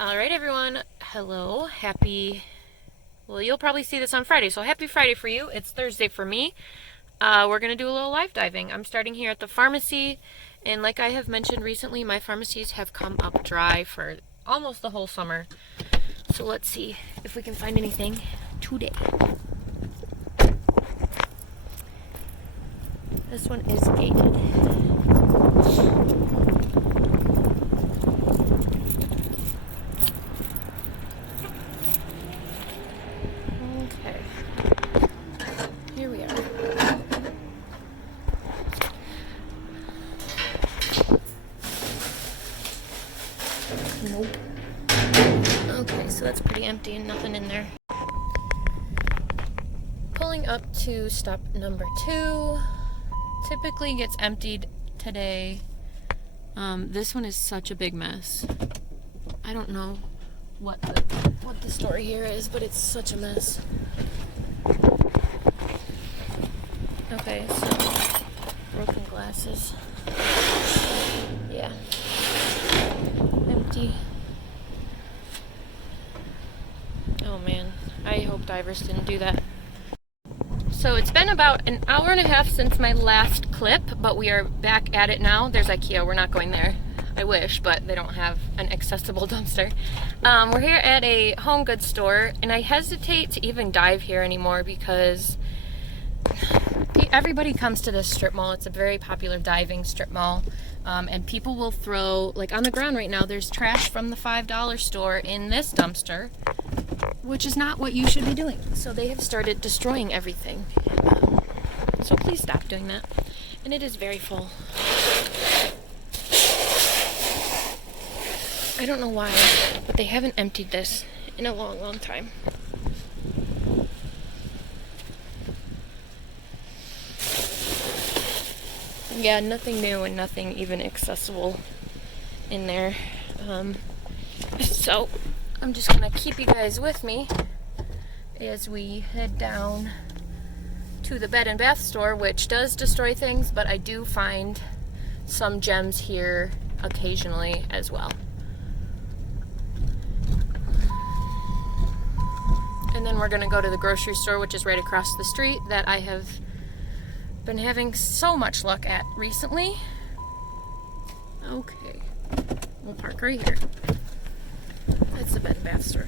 Alright everyone, hello, well you'll probably see this on Friday, so happy Friday for you. It's Thursday for me. We're going to do a little live diving. I'm starting here at the pharmacy, and like I have mentioned recently, my pharmacies have come up dry for almost the whole summer. So let's see if we can find anything today. This one is gated. Okay. Here we are. Nope. Okay, so that's pretty empty and nothing in there. Pulling up to stop number 2. Typically gets emptied today. This one is such a big mess. I don't know what the story here is, but it's such a mess. Okay, so broken glasses. Yeah. Empty. Oh man, I hope divers didn't do that. So it's been about an hour and a half since my last clip, but we are back at it now. There's IKEA, we're not going there. I wish, but they don't have an accessible dumpster. We're here at a home goods store, and I hesitate to even dive here anymore because everybody comes to this strip mall. It's a very popular diving strip mall, and people will throw, like on the ground right now, there's trash from the $5 store in this dumpster, which is not what you should be doing. So they have started destroying everything. So please stop doing that. And it is very full. I don't know why, but they haven't emptied this in a long, long time. Yeah, nothing new and nothing even accessible in there. So I'm just gonna keep you guys with me as we head down to the bed and bath store, which does destroy things, but I do find some gems here occasionally as well. And then we're gonna go to the grocery store, which is right across the street, that I have been having so much luck at recently. Okay, we'll park right here. That's the bed and bath store.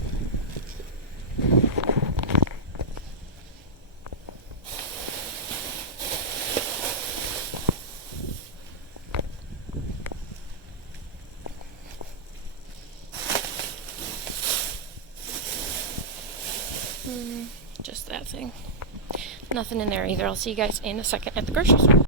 Just that thing. Nothing in there either. I'll see you guys in a second at the grocery store.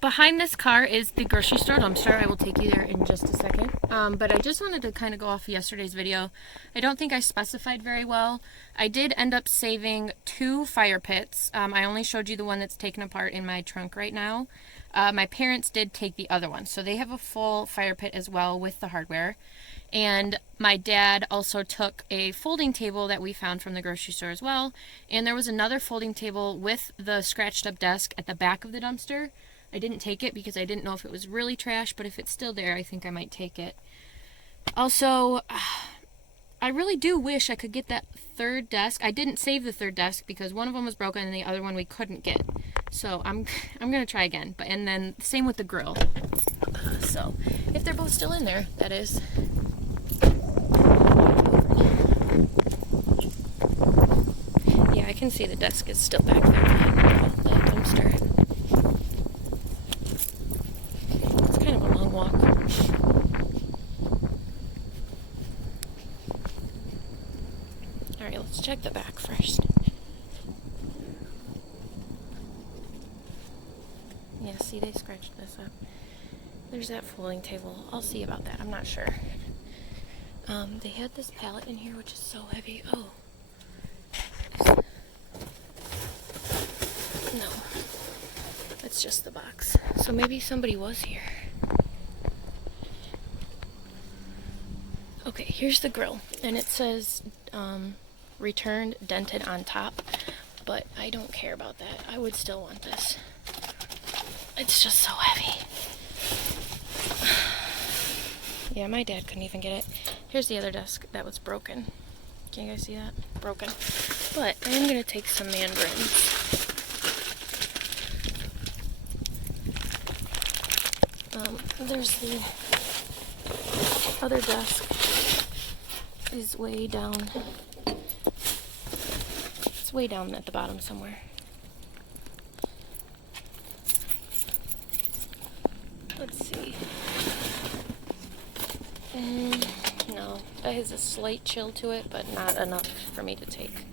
Behind this car is the grocery store dumpster. I will take you there in just a second. But I just wanted to kind of go off yesterday's video. I don't think I specified very well. I did end up saving 2 fire pits. I only showed you the one that's taken apart in my trunk right now. My parents did take the other one. So they have a full fire pit as well with the hardware. And my dad also took a folding table that we found from the grocery store as well. And there was another folding table with the scratched up desk at the back of the dumpster. I didn't take it because I didn't know if it was really trash, but if it's still there, I think I might take it. Also, I really do wish I could get that third desk. I didn't save the third desk because one of them was broken and the other one we couldn't get. So I'm gonna try again. And then same with the grill. So if they're both still in there, that is. Yeah, I can see the desk is still back there behind the dumpster. It's kind of a long walk. Alright, let's check the back first. Yeah, see, they scratched this up. There's that folding table. I'll see about that. I'm not sure. They had this pallet in here, which is so heavy. Oh. No. That's just the box. So maybe somebody was here. Okay, here's the grill. And it says, returned dented on top. But I don't care about that. I would still want this. It's just so heavy. Yeah, my dad couldn't even get it. Here's the other desk that was broken. Can you guys see that? Broken. But I am going to take some mandarins. There's the other desk is way down. It's way down at the bottom somewhere. Let's see. No, that has a slight chill to it, but not enough for me to take.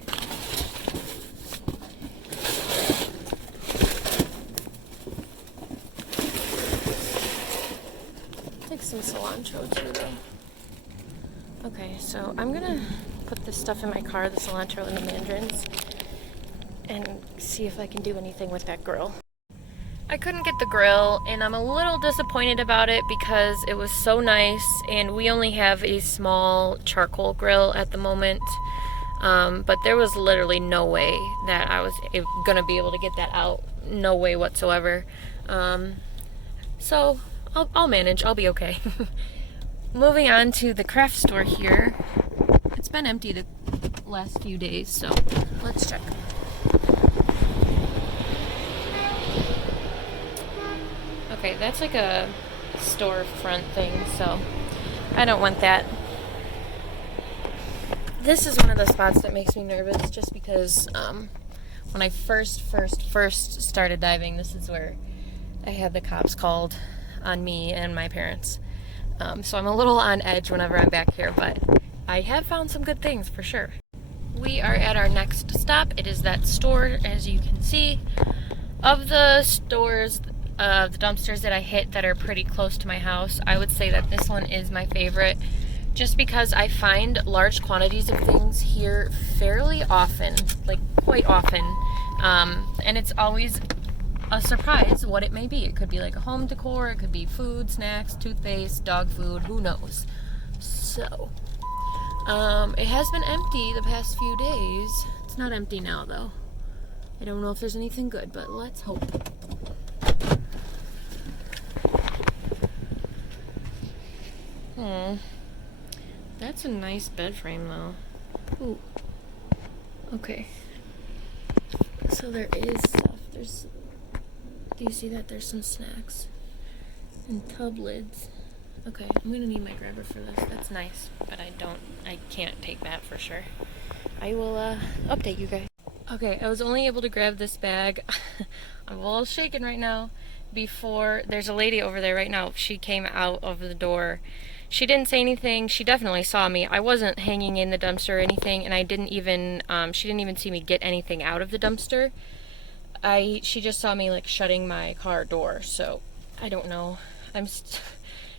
Take some cilantro too, though. Okay, so I'm gonna put this stuff in my car, the cilantro and the mandarins, and see if I can do anything with that grill. I couldn't get the grill, and I'm a little disappointed about it because it was so nice, and we only have a small charcoal grill at the moment, but there was literally no way that I was gonna be able to get that out. No way whatsoever. So I'll manage. I'll be okay. Moving on to the craft store here. It's been empty the last few days, so let's check. Okay, that's like a storefront thing, so I don't want that. This is one of the spots that makes me nervous just because when I first started diving, this is where I had the cops called on me and my parents. So I'm a little on edge whenever I'm back here, but I have found some good things for sure. We are at our next stop. It is that store, as you can see. Of the stores, the dumpsters that I hit that are pretty close to my house, I would say that this one is my favorite just because I find large quantities of things here fairly often, like quite often, and it's always a surprise what it may be. It could be like a home decor, it could be food, snacks, toothpaste, dog food, who knows. So, it has been empty the past few days. It's not empty now though. I don't know if there's anything good, but let's hope. That's a nice bed frame though. Ooh. Okay. So there is stuff. Do you see that? There's some snacks. And tub lids. Okay, I'm gonna need my grabber for this. That's nice, but I can't take that for sure. I will update you guys. Okay, I was only able to grab this bag. I'm a little shaken right now. There's a lady over there right now. She came out of the door. She didn't say anything. She definitely saw me. I wasn't hanging in the dumpster or anything, and she didn't even see me get anything out of the dumpster. She just saw me like shutting my car door, so I don't know.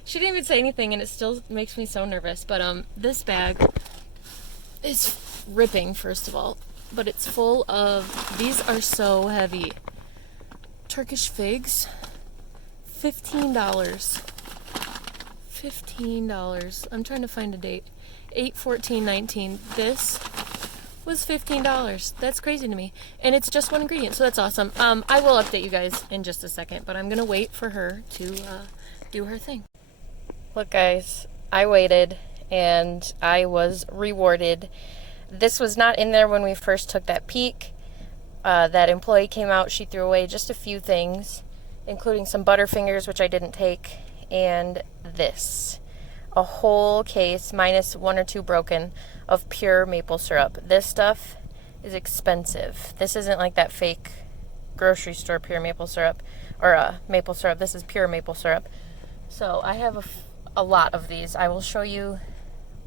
She didn't even say anything, and it still makes me so nervous. But this bag is ripping, first of all, but it's full of, these are so heavy. Turkish figs, $15. $15. I'm trying to find a date. 8/14/19. This was $15. That's crazy to me. And it's just one ingredient, so that's awesome. I will update you guys in just a second, but I'm gonna wait for her to do her thing. Look guys, I waited and I was rewarded. This was not in there when we first took that peek. That employee came out, she threw away just a few things, including some Butterfingers, which I didn't take, and this. A whole case, minus one or two broken, of pure maple syrup. This stuff is expensive. This isn't like that fake grocery store pure maple syrup, or maple syrup. This is pure maple syrup. So I have a lot of these. I will show you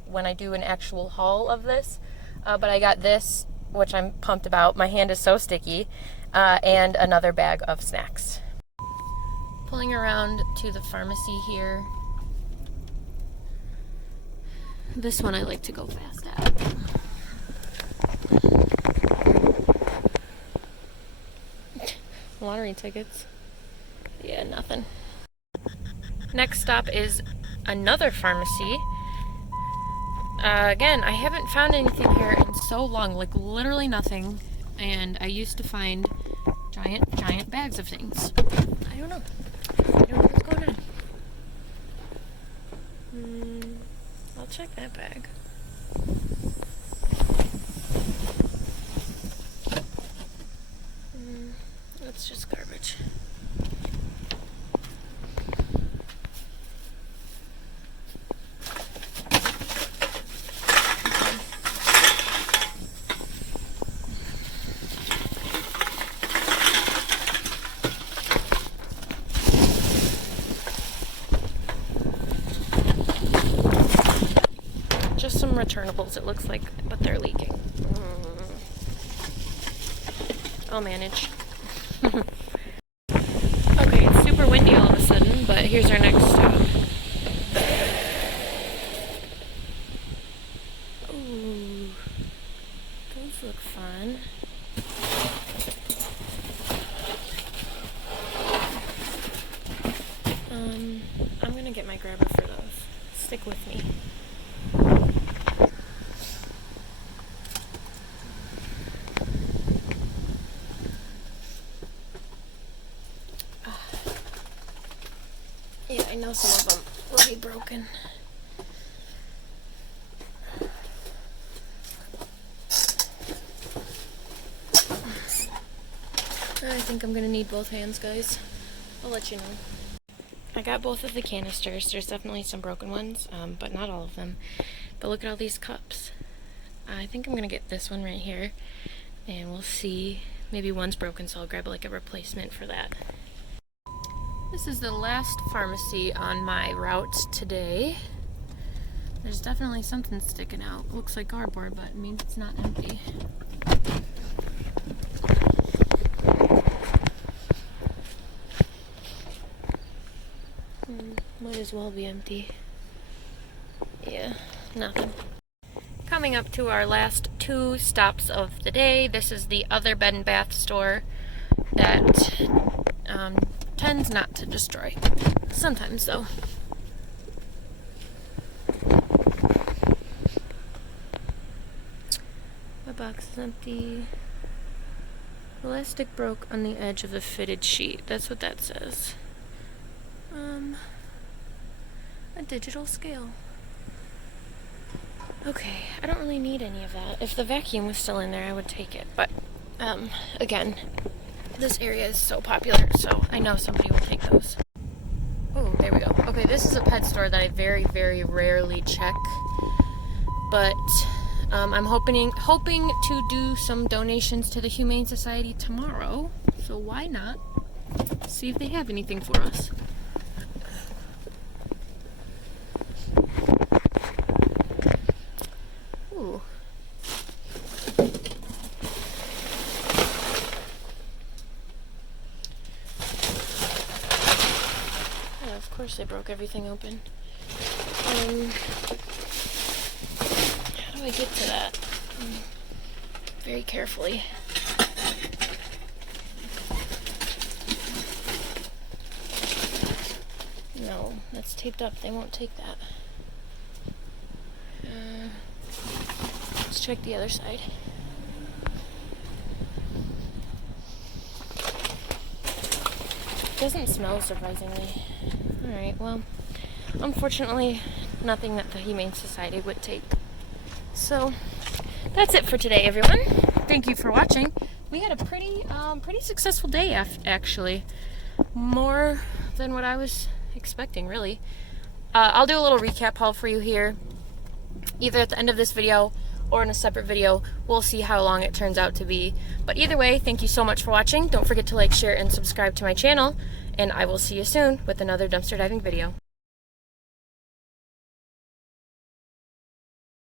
when I do an actual haul of this. But I got this, which I'm pumped about. My hand is so sticky. And another bag of snacks. Pulling around to the pharmacy here. This one I like to go fast at. Lottery tickets. Yeah, nothing. Next stop is another pharmacy. Again, I haven't found anything here in so long, like literally nothing. And I used to find giant bags of things. I don't know what's going on. I'll check that bag. That's just garbage. Just some returnables, it looks like, but they're leaking. I'll manage. Okay, it's super windy all of a sudden, but here's our next stop. Ooh, those look fun. I'm gonna get my grabber for those. Stick with me. Yeah, I know some of them will be broken. I think I'm gonna need both hands, guys. I'll let you know. I got both of the canisters. There's definitely some broken ones, but not all of them. But look at all these cups. I think I'm gonna get this one right here, and we'll see. Maybe one's broken, so I'll grab like a replacement for that. This is the last pharmacy on my route today. There's definitely something sticking out. Looks like cardboard, but it means it's not empty. Might as well be empty. Yeah, nothing. Coming up to our last two stops of the day. This is the other bed and bath store that tends not to destroy. Sometimes, though. My box is empty. Elastic broke on the edge of the fitted sheet. That's what that says. A digital scale. Okay, I don't really need any of that. If the vacuum was still in there, I would take it. But, again, this area is so popular, so I know somebody will take those. Oh, there we go. Okay, this is a pet store that I very, very rarely check. But, I'm hoping to do some donations to the Humane Society tomorrow. So why not see if they have anything for us. Ooh. Yeah, of course they broke everything open. How do I get to that? Very carefully. No, that's taped up. They won't take that. Let's check the other side. It doesn't smell, surprisingly. Alright, well, unfortunately, nothing that the Humane Society would take. So, that's it for today, everyone. Thank you for watching. We had a pretty successful day, actually. More than what I was expecting, really. I'll do a little recap haul for you here, either at the end of this video or in a separate video. We'll see how long it turns out to be. But either way, thank you so much for watching. Don't forget to like, share, and subscribe to my channel, and I will see you soon with another dumpster diving video.